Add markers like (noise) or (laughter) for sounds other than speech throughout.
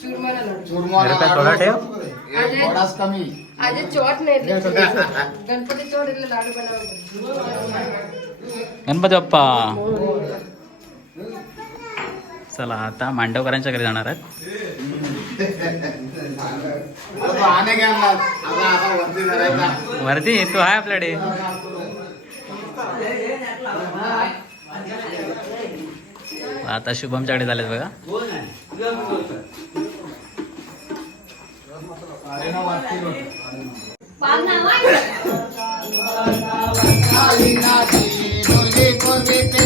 चुरमाला थोडा ठेव. थोडाच कमी. आज चोट नाही (laughs) गणपती चोट गणपती बाप्पा चला आता मांडवकरांच्या घरी जाणार आहेत. वरती? तू आहे आपल्याकडे. आता शुभमच्याकडे झालेत बघा. दुर्गे दुर्गे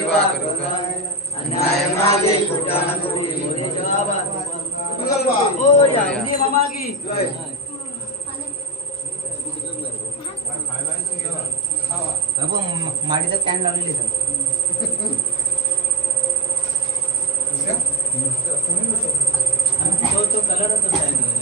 सेवा करो अन्याय मागे कोटान कोटी मंगलवा ओ या हिंदी मामा की जय बाबू माडीचा कॅन लावलेली तो तो कलर होता